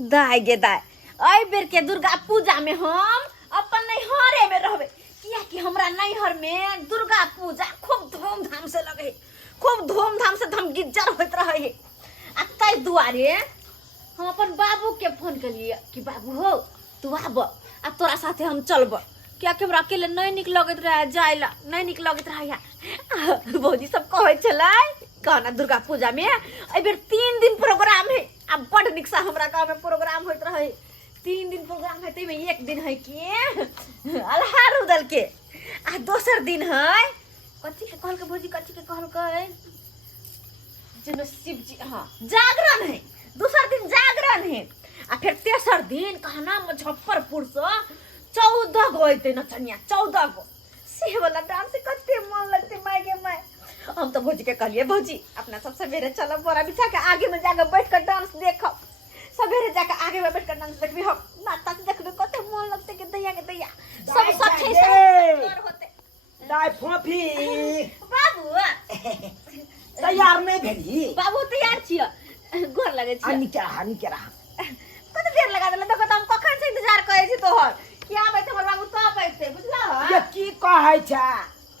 दाय गे दाय अई बेर के दुर्गा पूजा में हम अपन नैहरे में रहबे किया कि हमरा नैहर में दुर्गा पूजा खूब धूमधाम से लगे खूब धूमधाम से धम गिज्जर होत रहे आ तै दुआरे हम अपन बाबू के फोन कलिए कि बाबू हो तू आब आ तोरा साथे हम चलब क्या कि हमरा अकेले नहीं निक लगत रहे जाइला नहीं निक लगत रहे भौजी सब कहै छलै कहना दुर्गा पूजा में ए बेर 3 दिन प्रोग्राम है अब बड़ निक सा हमरा गांव में प्रोग्राम होत रहे 3 दिन प्रोग्राम है तै में एक दिन है कि अलहार उदल के आ दोसर दिन है कथि के कहल के भौजी कथि के कहल के जिनमें शिव जी हां जागरण है दूसर दिन जागरण है आ फिर तेसर दिन कहना मुजफ्फरपुर से 14 गो अते नचनिया 14 गो से वाला डांस कते मन लगते माय के माय हम तो भौजी के कहलिए भौजी अपना सब सवेरे चलो बोरा बिछा के आगे में जाकर बैठ कर डांस देखब सवेरे जाकर आगे में बैठ कर डांस देखबी हम नाटक देखबे कते मन लगते के दैया सब सच्चे से होते दाय फोफी बाबू तैयार नहीं भेली बाबू तैयार छियो गोर लगे छियो हानि के रहा कते देर लगा देला देखो त हम कखन से इंतजार करे छी तोहर क्या आबै हमर बाबू तो पैसे बुझला ये की कहै छै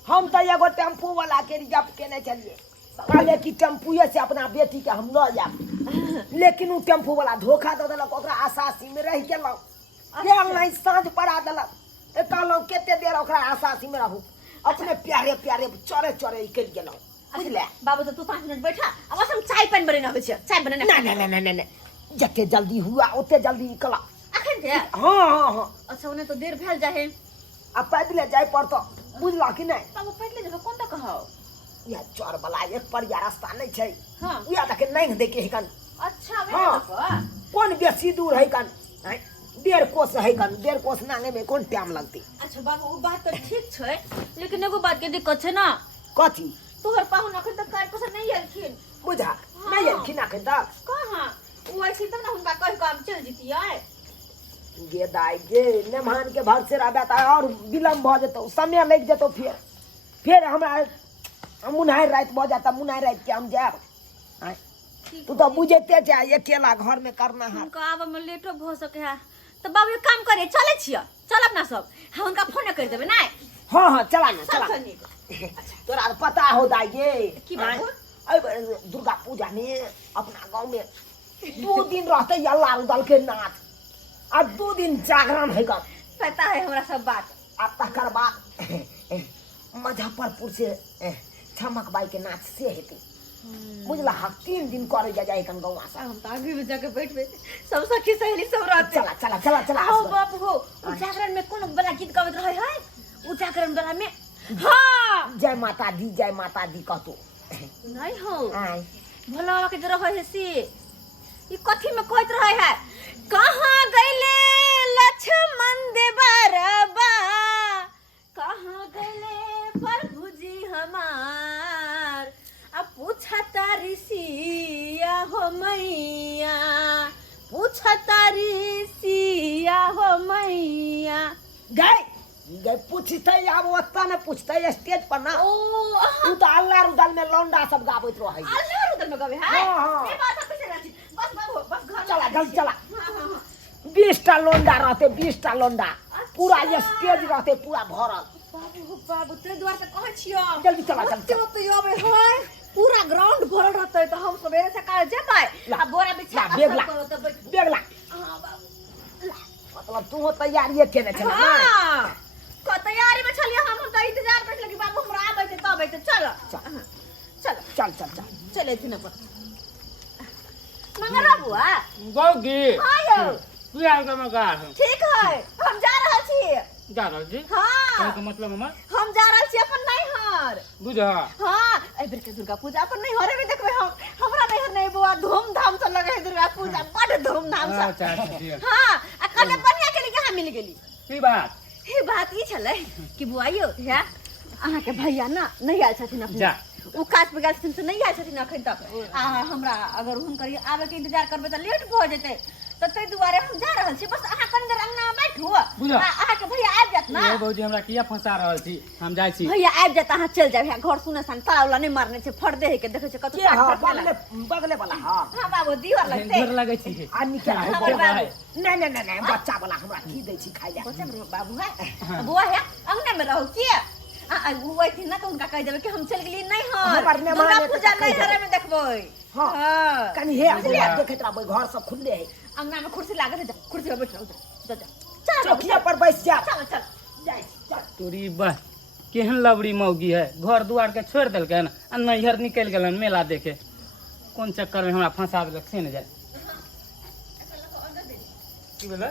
हम तो एगो टेम्पू वाला के रिजर्व केने चलिए कहले कि टेम्पूए से अपना बेटी के हम ल जाब लेकिन उ टेम्पू वाला धोखा दे देलक ओकरा आशासी में रह गेलौ गेल नहीं साँझ पड़ा देलक ए कहलौ केते देर ओकरा आशासी में रहू अपने प्यारे प्यारे चरे चरे कर गेलौ बुझले बाबू तो तू 5 मिनट बैठा अब हम चाय पानी बने होय छै चाय बने नहीं जते जल्दी हुआ ओते जल्दी निकला अखन थे हां अच्छा उन्हें तो देर भेल जाहे अब पैदले जाय पड़तो बुझला कि नहीं बाबू पैदले जब कोन त कहौ या चोर वाला एक पर या रास्ता नहीं छै हां या तक नहीं देखे है कन अच्छा वे कौन बेसी दूर है कन 1.5 कोस है कन 1.5 कोस नांगे में कौन टाइम लगती अच्छा बाबू वो बात तो ठीक छै लेकिन एगो बात के दिक्कत छै ना कथी तोहर पाहुन अखन तक काट पसंद नहीं आलखिन बुझा नहीं आलखिन अखन तक कहां वो ऐसी तब ना हुनका कह काम चल जतियै गे दाई गे मेहमान के भर से रहबे त और विलंब भ जतो समय लग जतो फिर हमरा मुनाई रात भ जाता मुनाई रात के हम जाब तू तो बुझते जा अकेला घर में करना है उनका आवे में लेटो भ सके है तो बाबू एक काम करे चले छियै चल अपना सब हम उनका फोन कर देबे नहीं हां चला ना चला तोरा पता हो दाई गे की बाबू दुर्गा पूजा में अपना गांव में 2 दिन रहते अल्लाह उदल के नाच अब 2 दिन जागरण है का पता है हमरा सब बात अब तकर बाद मुजफ्फरपुर से छमक बाई के नाच से हेती बुझला 3 दिन करे जाए कन गांव से हम त आगे में जाके बैठबे सब सखी सहेली सब रहते चला आओ बाप हो उ जागरण में कोन बड़ा गीत गावत रहे है उ जागरण वाला में हां जय माता दी कहतो नहीं हो आय भोला बाबा के जरा है से ये कथी में कहत रहे है कहां गइले लक्ष्मण देवरबा कहां गइले प्रभु जी हमार अब पूछता ऋषिया हो मैया पूछता ऋषिया हो मैया गए पूछते अब ओतना ने पूछते स्टेज पर ना ओ तू तो अल्लाह रुदल में लौंडा सब गाबैत रहे अल्लाह रुदल में गावे है हां ये बात कैसे रहती बस बाबू बस घर चला जल्दी चला हां 20 टा लौंडा रहते 20 टा लौंडा पूरा स्टेज रहते पूरा भरल बाबू ते द्वार पे कहै छियो जल्दी चला जल्दी तो आबे है पूरा ग्राउंड भरल रहते तो हम सवेरे से काल जेबै आ बोरा बिछा बेग ला हां बाबू मतलब तू तैयारी केने छला ना हां को तैयारी में छलिए हम तो इंतजार करत लगी बाबू हमरा आबै ते तब आबै चल चले थी ना पर मंगरा बुआ गौगी आयो की हाल समाचार है ठीक है हम जा रहल छी जा रहल छी हां का मतलब हम जा रहल छी अपन नैहर बुझा हां ए बेर के दुर्गा पूजा अपन नैहर में देखबे हम हमरा नैहर नहीं बुआ धूमधाम से लगे है दुर्गा पूजा बड़ धूमधाम से अच्छा ठीक हां आ कने बढ़िया के लिए कहां मिल गेली की बात हे बात ई छले कि बुआ यो है अहाँ के भैया ना नहीं आयल छथिन अपने जा उ काज पे गेल छथिन से नहीं आयल छथिन अखन तक आ हमरा अगर हुनकर आवे के इंतजार करबे त लेट भ जेतै त तै दुआरे हम जा रहल छी बस अहाँ कनी देर अंगना में बैठू बुझा। अहाँ के भैया आबि जात ना ये बौजी हमरा किया फंसा रहल छी हम जाइ छी भैया आबि जाता अहाँ चल जाब घर सुने सन ताला वाला नहीं मारने छे फट दे के देखे छे कत के हां बगले बगले वाला हां हां बाबू दीवार लगते डर लगै छी आ निकल हमर बाबू नहीं नहीं नहीं बच्चा वाला हमरा की दै छी खाइ ले बच्चा बाबू है बुआ है अंगने में रहो के वो थी ना तो उनका कह देबे कि हम चल गेली नहीं हमर हर ने दुर्गा माने पूजा तो नहीं कह हरे में देखबै हां हां कनी हे देखत रहबै घर सब खुले है अंगना में कुर्सी लागल है जा कुर्सी पे बैठ जा जा चल चौकिया पर बैठ जा चल चल जाई चल तोरी बह केहन लबड़ी मौगी है घर दुआर के छोड़ देलकै न आ नैहर निकल गेलन मेला देखे कोन चक्कर में हमरा फंसा देलक से न जाय की भेलै